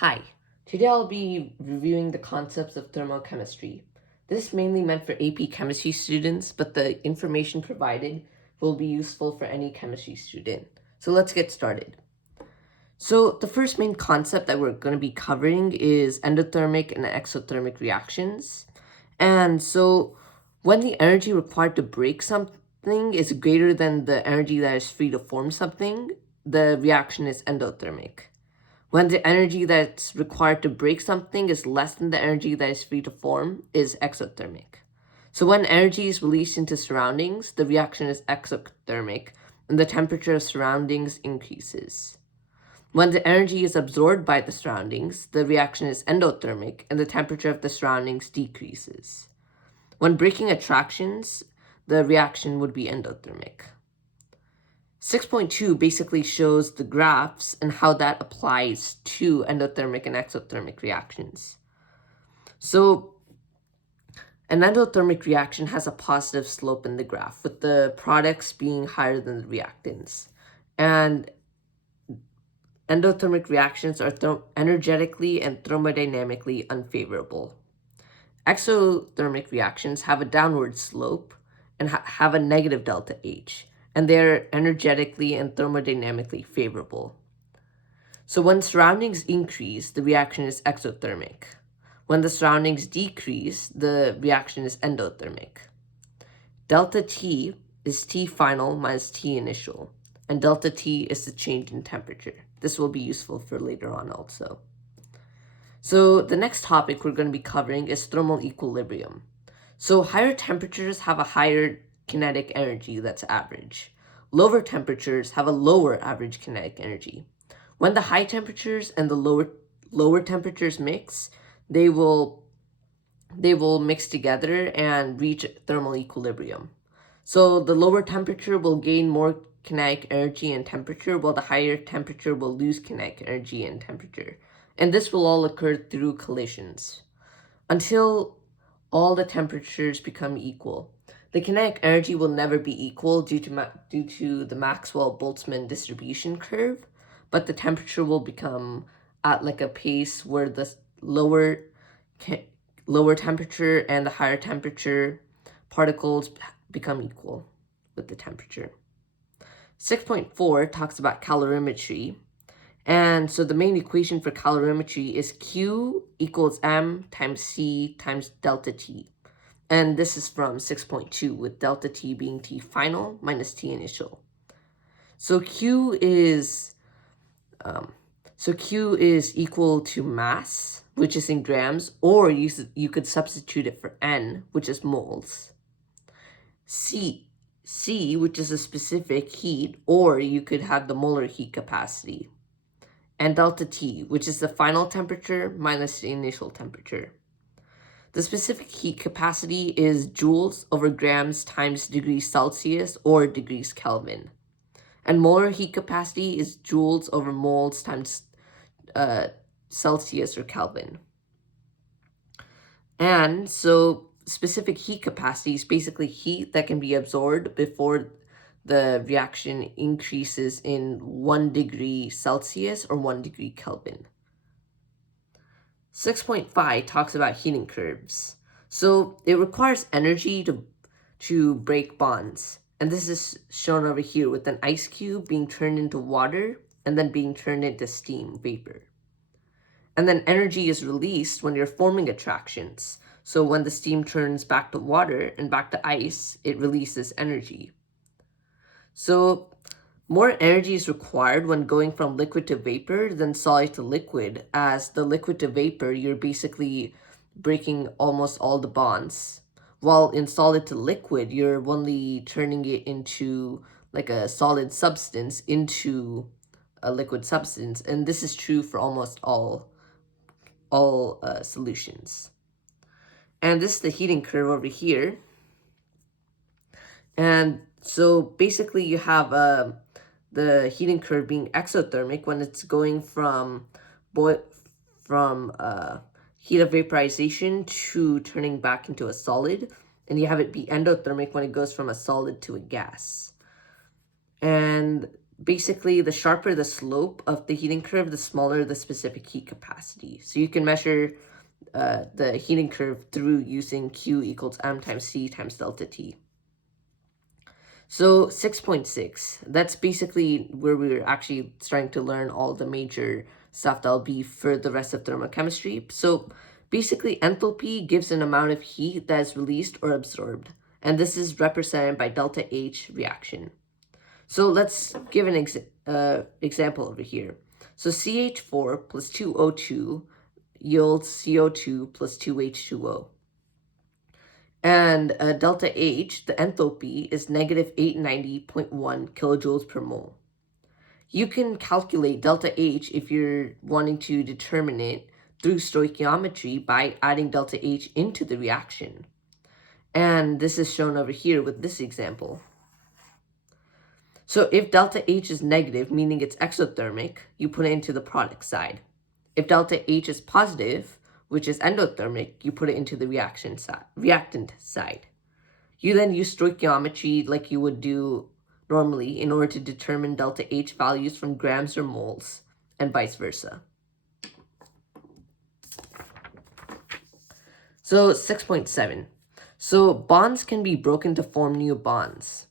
Hi, today I'll be reviewing the concepts of thermochemistry. This is mainly meant for AP chemistry students, but the information provided will be useful for any chemistry student. So let's get started. So the first main concept that we're going to be covering is endothermic and exothermic reactions. And so when the energy required to break something is greater than the energy that is free to form something, the reaction is endothermic. When the energy that's required to break something is less than the energy that is free to form is exothermic. So when energy is released into surroundings, the reaction is exothermic and the temperature of surroundings increases. When the energy is absorbed by the surroundings, the reaction is endothermic and the temperature of the surroundings decreases. When breaking attractions, the reaction would be endothermic. 6.2 basically shows the graphs and how that applies to endothermic and exothermic reactions. So an endothermic reaction has a positive slope in the graph, with the products being higher than the reactants. And endothermic reactions are energetically and thermodynamically unfavorable. Exothermic reactions have a downward slope and have a negative delta H, and they're energetically and thermodynamically favorable. So when surroundings increase, the reaction is exothermic. When the surroundings decrease, the reaction is endothermic. Delta T is T final minus T initial, and delta T is the change in temperature. This will be useful for later on also. So the next topic we're going to be covering is thermal equilibrium. So higher temperatures have a higher kinetic energy that's average. Lower temperatures have a lower average kinetic energy. When the high temperatures and the lower temperatures mix, they will mix together and reach thermal equilibrium. So the lower temperature will gain more kinetic energy and temperature, while the higher temperature will lose kinetic energy and temperature. And this will all occur through collisions until all the temperatures become equal. The kinetic energy will never be equal due to the Maxwell-Boltzmann distribution curve, but the temperature will become at like a pace where the lower temperature and the higher temperature particles become equal with the temperature. 6.4 talks about calorimetry. And so the main equation for calorimetry is Q equals M times C times delta T. And this is from 6.2, with delta T being T final minus T initial. So Q is equal to mass, which is in grams, or you could substitute it for N, which is moles. C, which is a specific heat, or you could have the molar heat capacity. And delta T, which is the final temperature minus the initial temperature. The specific heat capacity is joules over grams times degrees Celsius or degrees Kelvin. And molar heat capacity is joules over moles times Celsius or Kelvin. And so specific heat capacity is basically heat that can be absorbed before the reaction increases in 1 degree Celsius or 1 degree Kelvin. 6.5 talks about heating curves. So it requires energy to break bonds. And this is shown over here with an ice cube being turned into water and then being turned into steam vapor. And then energy is released when you're forming attractions. So when the steam turns back to water and back to ice, it releases energy. So more energy is required when going from liquid to vapor than solid to liquid, as the liquid to vapor, you're basically breaking almost all the bonds. While in solid to liquid, you're only turning it into like a solid substance into a liquid substance. And this is true for almost all solutions. And this is the heating curve over here. And so basically you have the heating curve being exothermic when it's going from heat of vaporization to turning back into a solid. And you have it be endothermic when it goes from a solid to a gas. And basically the sharper the slope of the heating curve, the smaller the specific heat capacity. So you can measure the heating curve through using Q equals M times C times delta T. So 6.6, that's basically where we're actually starting to learn all the major stuff that'll be for the rest of thermochemistry. So basically enthalpy gives an amount of heat that is released or absorbed, and this is represented by delta H reaction. So let's give an example over here. So CH4 plus 2O2 yields CO2 plus 2H2O. And delta H, the enthalpy, is negative 890.1 kilojoules per mole. You can calculate delta H if you're wanting to determine it through stoichiometry by adding delta H into the reaction. And this is shown over here with this example. So if delta H is negative, meaning it's exothermic, you put it into the product side. If delta H is positive, which is endothermic, you put it into the reactant side. You then use stoichiometry like you would do normally in order to determine delta H values from grams or moles, and vice versa. So 6.7. So bonds can be broken to form new bonds.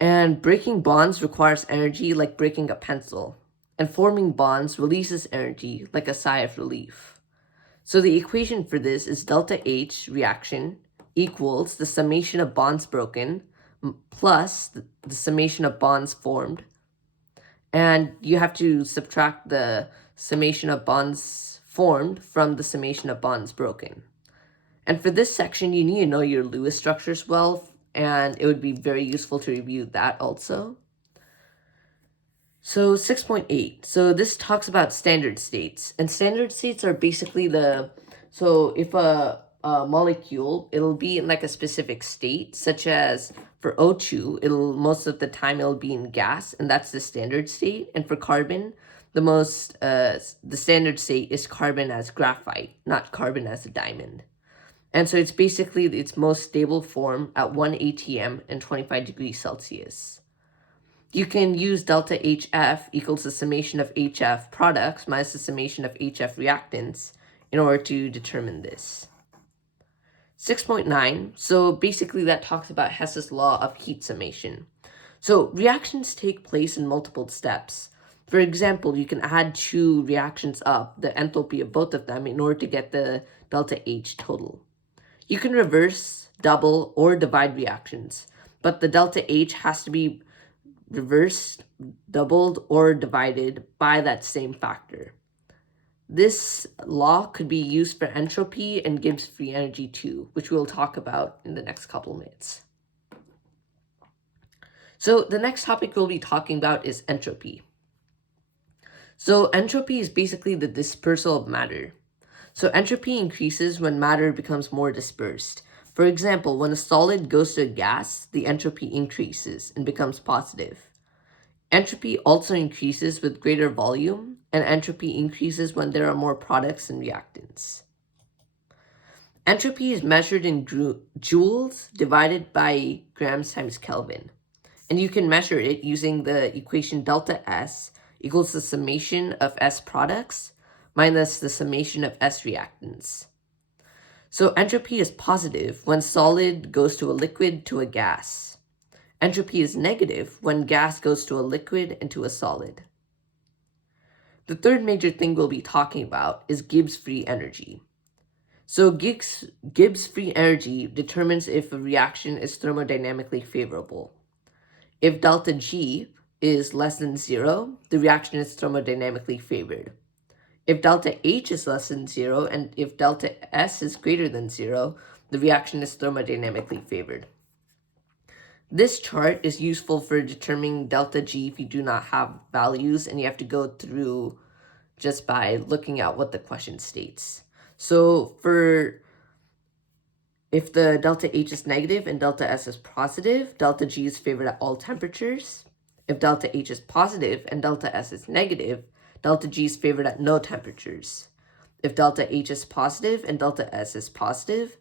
And breaking bonds requires energy like breaking a pencil. And forming bonds releases energy like a sigh of relief. So the equation for this is delta H reaction equals the summation of bonds broken plus the summation of bonds formed. And you have to subtract the summation of bonds formed from the summation of bonds broken. And for this section, you need to know your Lewis structures well, and it would be very useful to review that also. So 6.8. So this talks about standard states. And standard states are basically so if a molecule, it'll be in like a specific state, such as for O2, most of the time it'll be in gas, and that's the standard state. And for carbon, the standard state is carbon as graphite, not carbon as a diamond. And so it's basically its most stable form at 1 atm and 25 degrees Celsius. You can use delta HF equals the summation of HF products minus the summation of HF reactants in order to determine this. 6.9, so basically that talks about Hess's law of heat summation. So reactions take place in multiple steps. For example, you can add two reactions up, the enthalpy of both of them, in order to get the delta H total. You can reverse, double, or divide reactions, but the delta H has to be reversed, doubled, or divided by that same factor. This law could be used for entropy and Gibbs free energy too, which we'll talk about in the next couple of minutes. So the next topic we'll be talking about is entropy. So entropy is basically the dispersal of matter. So entropy increases when matter becomes more dispersed. For example, when a solid goes to a gas, the entropy increases and becomes positive. Entropy also increases with greater volume, and entropy increases when there are more products and reactants. Entropy is measured in joules divided by grams times Kelvin. And you can measure it using the equation delta S equals the summation of S products minus the summation of S reactants. So entropy is positive when solid goes to a liquid to a gas. Entropy is negative when gas goes to a liquid and to a solid. The third major thing we'll be talking about is Gibbs free energy. So Gibbs free energy determines if a reaction is thermodynamically favorable. If delta G is less than 0, the reaction is thermodynamically favored. If delta H is less than 0 and if delta S is greater than 0, the reaction is thermodynamically favored. This chart is useful for determining delta G if you do not have values and you have to go through just by looking at what the question states. So if the delta H is negative and delta S is positive, delta G is favored at all temperatures. If delta H is positive and delta S is negative, delta G is favored at no temperatures. If delta H is positive and delta S is positive,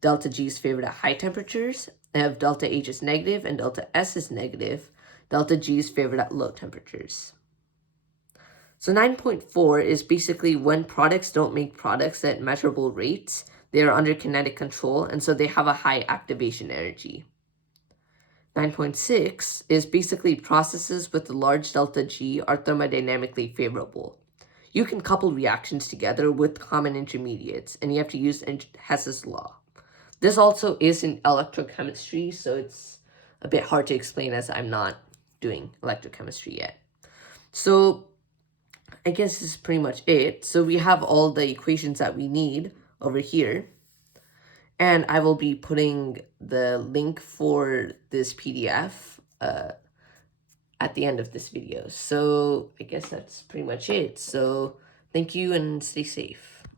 delta G is favored at high temperatures. And if delta H is negative and delta S is negative, Delta G is favored at low temperatures. So 9.4 is basically when products don't make products at measurable rates, they are under kinetic control, and so they have a high activation energy. 9.6 is basically processes with a large delta G are thermodynamically favorable. You can couple reactions together with common intermediates, and you have to use Hess's law. This also is in electrochemistry, so it's a bit hard to explain as I'm not doing electrochemistry yet. So I guess this is pretty much it. So we have all the equations that we need over here. And I will be putting the link for this PDF at the end of this video. So I guess that's pretty much it. So thank you and stay safe.